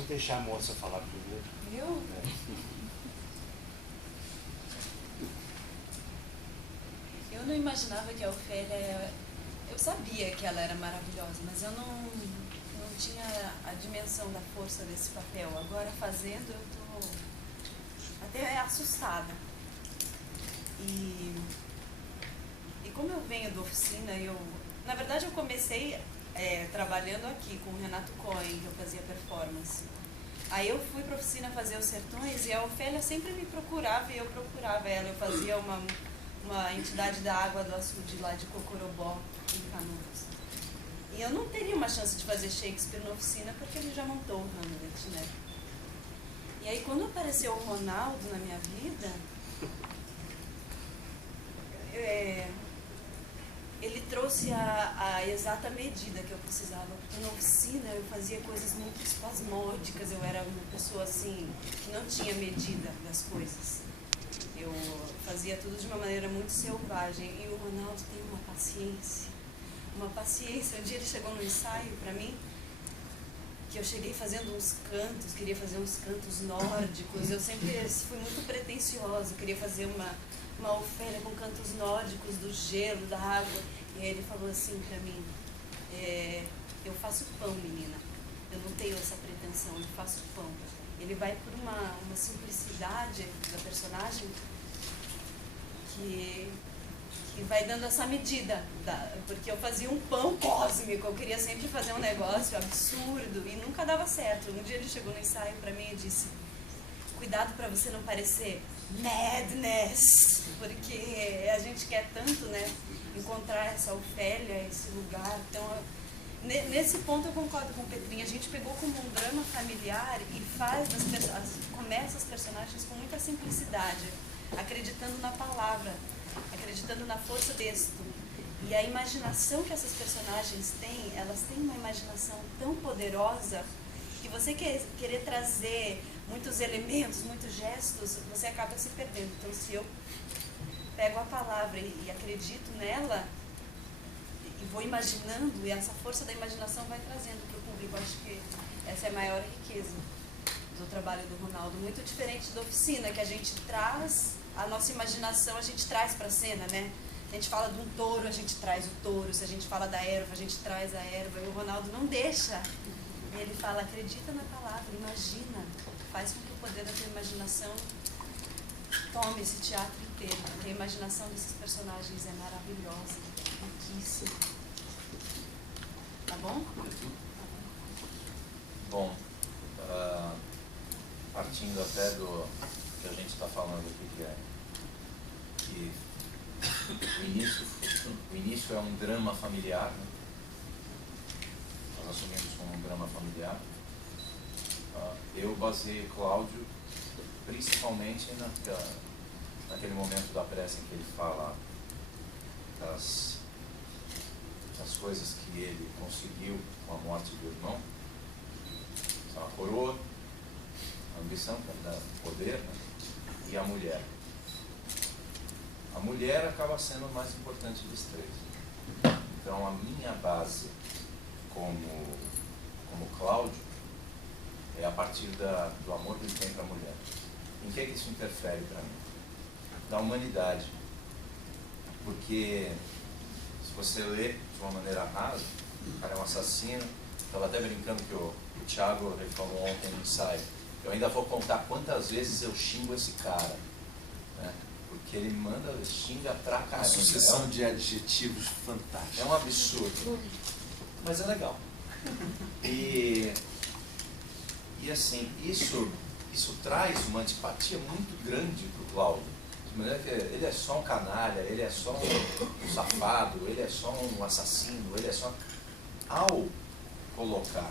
Vamos deixar a moça falar primeiro. Eu? Eu não imaginava que a Ofélia... Eu sabia que ela era maravilhosa, mas eu não tinha a dimensão da força desse papel. Agora, fazendo, eu tô até assustada. E como eu venho da oficina, na verdade, eu comecei trabalhando aqui com o Renato Cohen, que eu fazia performance. Aí eu fui para a oficina fazer os Sertões e a Ofélia sempre me procurava e eu procurava ela. Eu fazia uma entidade da água do açude lá de Cocorobó, em Canudos. E eu não teria uma chance de fazer Shakespeare na oficina porque ele já montou o Hamlet, né? E aí quando apareceu o Ronaldo na minha vida, ele trouxe a exata medida que eu precisava. Porque na oficina eu fazia coisas muito espasmódicas, eu era uma pessoa assim, que não tinha medida das coisas. Eu fazia tudo de uma maneira muito selvagem. E o Ronaldo tem uma paciência. Um dia ele chegou no ensaio pra mim, que eu cheguei fazendo uns cantos, queria fazer uns cantos nórdicos. Eu sempre fui muito pretensiosa, queria fazer uma Ofélia com cantos nórdicos, do gelo, da água. E aí ele falou assim pra mim, eu faço pão, menina. Eu não tenho essa pretensão, eu faço pão. Ele vai por uma simplicidade da personagem que vai dando essa medida, porque eu fazia um pão cósmico, eu queria sempre fazer um negócio absurdo e nunca dava certo. Um dia ele chegou no ensaio pra mim e disse, cuidado pra você não parecer madness, porque a gente quer tanto, né, encontrar essa Ofélia, esse lugar. Então, nesse ponto eu concordo com o Petrinho, a gente pegou como um drama familiar e começa as personagens com muita simplicidade, acreditando na palavra, acreditando na força do texto. E a imaginação que essas personagens têm, elas têm uma imaginação tão poderosa que você querer trazer muitos elementos, muitos gestos, você acaba se perdendo. Então, se eu pego a palavra e acredito nela, e vou imaginando, e essa força da imaginação vai trazendo para o público. Acho que essa é a maior riqueza do trabalho do Ronaldo. Muito diferente da oficina, que a gente traz a nossa imaginação, a gente traz para a cena, né? A gente fala de um touro, a gente traz o touro. Se a gente fala da erva, a gente traz a erva. E o Ronaldo não deixa. E ele fala, acredita na palavra, imagina. Faz com que o poder da tua imaginação tome esse teatro inteiro. Porque a imaginação desses personagens é maravilhosa, riquíssima. Tá bom? Bom, partindo até do que a gente está falando aqui, que o início é um drama familiar, né? Nós assumimos como um drama familiar. Eu baseei Cláudio principalmente naquele momento da prece em que ele fala das coisas que ele conseguiu com a morte do irmão. São a coroa, a ambição, que é o poder, né? E a mulher. A mulher acaba sendo o mais importante dos três. Então, a minha base como Cláudio é a partir do amor que ele tem para a mulher. Em que isso interfere para mim? Na humanidade. Porque, se você lê de uma maneira rasa, o cara é um assassino. Estava até brincando que o Thiago ele falou ontem no ensaio. Eu ainda vou contar quantas vezes eu xingo esse cara, né? Porque ele xinga pra caramba. Uma sucessão de adjetivos fantásticos. É um absurdo, mas é legal. E assim, isso traz uma antipatia muito grande pro Cláudio. De maneira que ele é só um canalha, ele é só um safado, ele é só um assassino, ele é só... Ao colocar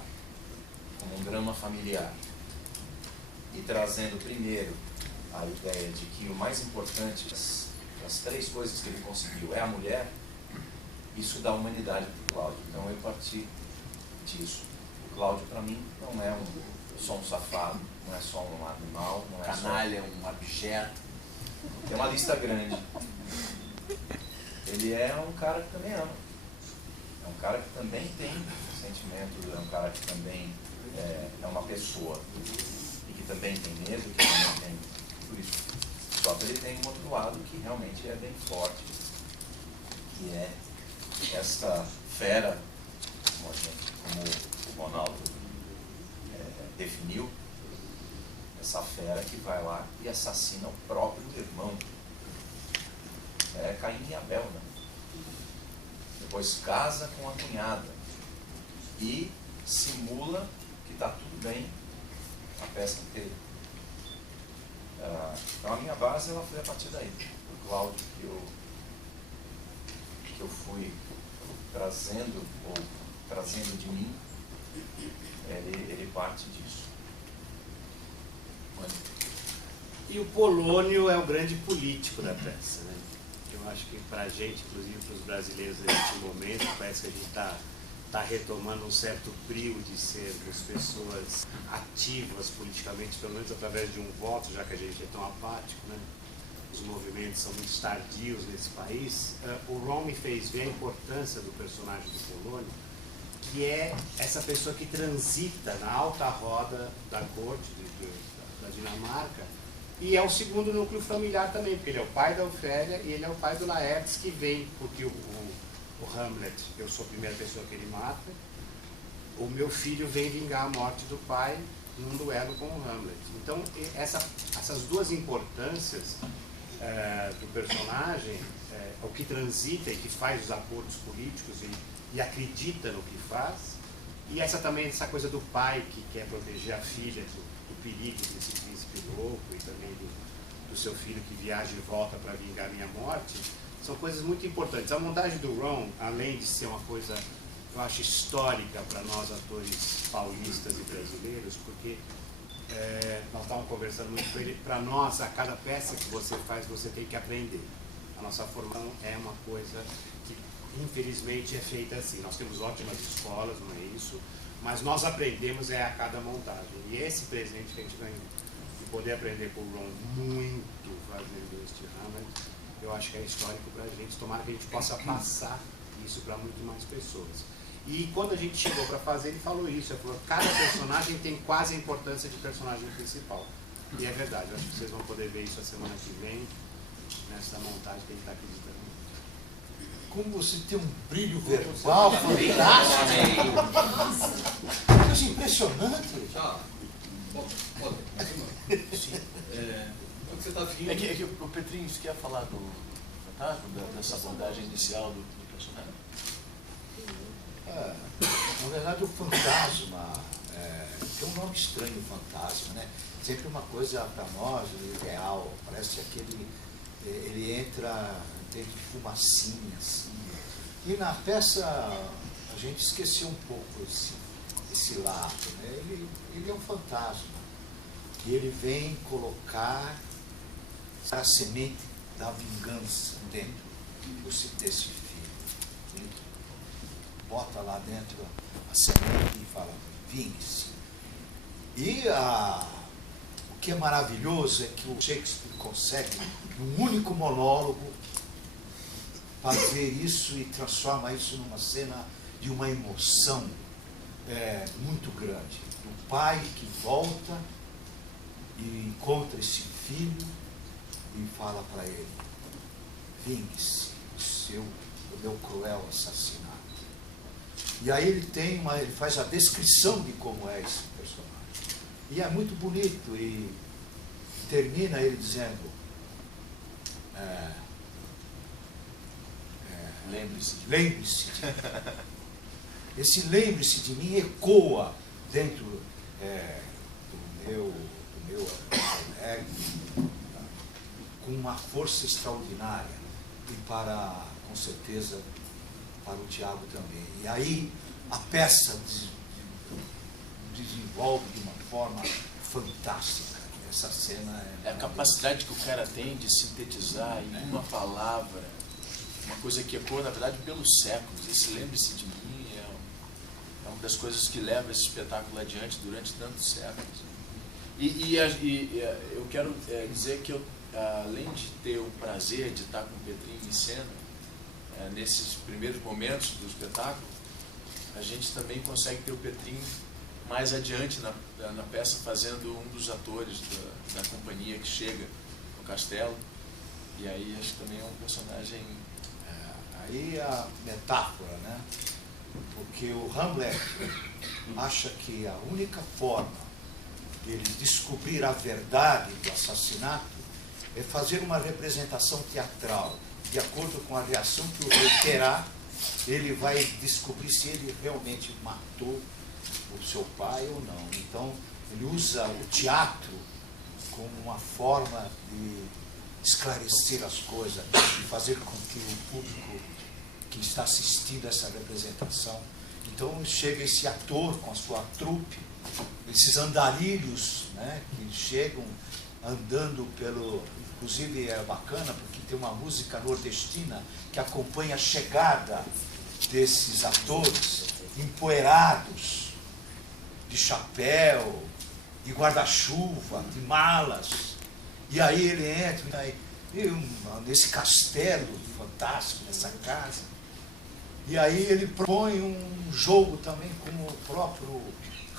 como um drama familiar e trazendo primeiro a ideia de que o mais importante das três coisas que ele conseguiu é a mulher, isso dá humanidade para o Cláudio. Então eu parti disso. O Cláudio, para mim, não é só um safado, não é só um animal, não é canalha, um abjeto. Tem uma lista grande. Ele é um cara que também ama. É um cara que também tem sentimentos, é um cara que também é uma pessoa e que também tem medo, que também tem tudo isso. Só que ele tem um outro lado que realmente é bem forte, que é esta fera, como o Ronaldo definiu, essa fera que vai lá e assassina o próprio irmão. É Caim e Abel, né? Depois casa com a cunhada e simula que está tudo bem a peça inteira. Então a minha base ela foi a partir daí, do Cláudio, que eu fui trazendo, ou trazendo de mim, ele parte disso. E o Polônio é o grande político da peça, né? Eu acho que para a gente, inclusive para os brasileiros neste momento, parece que a gente está retomando um certo brio de sermos pessoas ativas politicamente, pelo menos através de um voto, já que a gente é tão apático, né? Os movimentos são muito tardios nesse país. O Ron me fez ver a importância do personagem do Polônio, que é essa pessoa que transita na alta roda da corte da Dinamarca, e é o segundo núcleo familiar também, porque ele é o pai da Ofélia e ele é o pai do Laertes, que vem, porque o Hamlet, eu sou a primeira pessoa que ele mata, o meu filho vem vingar a morte do pai num duelo com o Hamlet. Então, essas duas importâncias do personagem, o que transita e que faz os acordos políticos e acredita no que faz, e essa coisa do pai que quer proteger a filha do perigo desse príncipe louco e também do seu filho que viaja e volta para vingar a minha morte, são coisas muito importantes. A montagem do Ron, além de ser uma coisa, eu acho, histórica para nós atores paulistas e brasileiros, porque nós estávamos conversando muito com ele, para nós, a cada peça que você faz, você tem que aprender. A nossa formação é uma coisa que, infelizmente, é feita assim. Nós temos ótimas escolas, não é isso, mas nós aprendemos a cada montagem. E esse presente que a gente ganhou, de poder aprender com o Ron muito fazendo este Hamlet, eu acho que é histórico para a gente. Tomara que a gente possa passar isso para muito mais pessoas. E quando a gente chegou para fazer, ele falou isso. Ele falou: cada personagem tem quase a importância de personagem principal. E é verdade, eu acho que vocês vão poder ver isso a semana que vem, nessa montagem que ele está acreditando. Como você tem um brilho verbal fantástico. Coisa impressionante. Sim. O que você está vindo? É que o Petrinho quer falar do fantasma, dessa abordagem inicial do personagem. Na verdade, o fantasma tem um nome estranho, fantasma, né? Sempre uma coisa para nós irreal. Parece que ele entra dentro de fumacinha, assim. E na peça a gente esqueceu um pouco esse lado, né? Ele é um fantasma. E ele vem colocar a semente da vingança dentro desse filho. Ele bota lá dentro a semente e fala: vingue-se. E o que é maravilhoso é que o Shakespeare consegue, num único monólogo, fazer isso e transforma isso numa cena de uma emoção muito grande. Do pai que volta e encontra esse filho e fala para ele: vingue-se do meu cruel assassinato. E aí ele faz a descrição de como é esse personagem. E é muito bonito, e termina ele dizendo: lembre-se de mim. Esse lembre-se de mim ecoa dentro do meu ego com uma força extraordinária, e com certeza para o Tiago também. E aí a peça desenvolve de uma forma fantástica. Essa cena é a capacidade que o cara tem de sintetizar em uma palavra uma coisa que ecoa, na verdade, pelos séculos. Esse lembre-se de mim é uma das coisas que leva esse espetáculo adiante durante tantos séculos. E eu quero dizer que eu, além de ter o prazer de estar com o Petrinho em cena, nesses primeiros momentos do espetáculo, a gente também consegue ter o Petrinho mais adiante na peça fazendo um dos atores da companhia que chega no castelo. E aí acho que também é um personagem... Aí a metáfora, né? Porque o Hamlet acha que a única forma dele descobrir a verdade do assassinato é fazer uma representação teatral. De acordo com a reação que o rei terá, ele vai descobrir se ele realmente matou o seu pai ou não. Então, ele usa o teatro como uma forma de esclarecer as coisas e fazer com que o público que está assistindo essa representação, então chega esse ator com a sua trupe, esses andarilhos, né, que chegam andando pelo... Inclusive é bacana porque tem uma música nordestina que acompanha a chegada desses atores empoeirados, de chapéu, de guarda-chuva, de malas. E aí ele entra nesse castelo fantástico, nessa casa. E aí ele propõe um jogo também com o próprio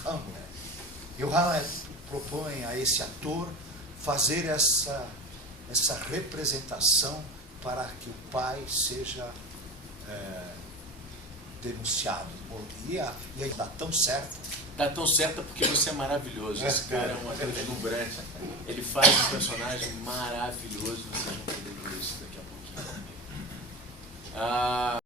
Hamlet. E o Hamlet propõe a esse ator fazer essa representação para que o pai seja denunciado. E aí dá tão certo. Dá tão certo porque você é maravilhoso. Esse cara é um ator deslumbrante. Ele faz um personagem maravilhoso. Vocês vão poder ver isso daqui a pouquinho.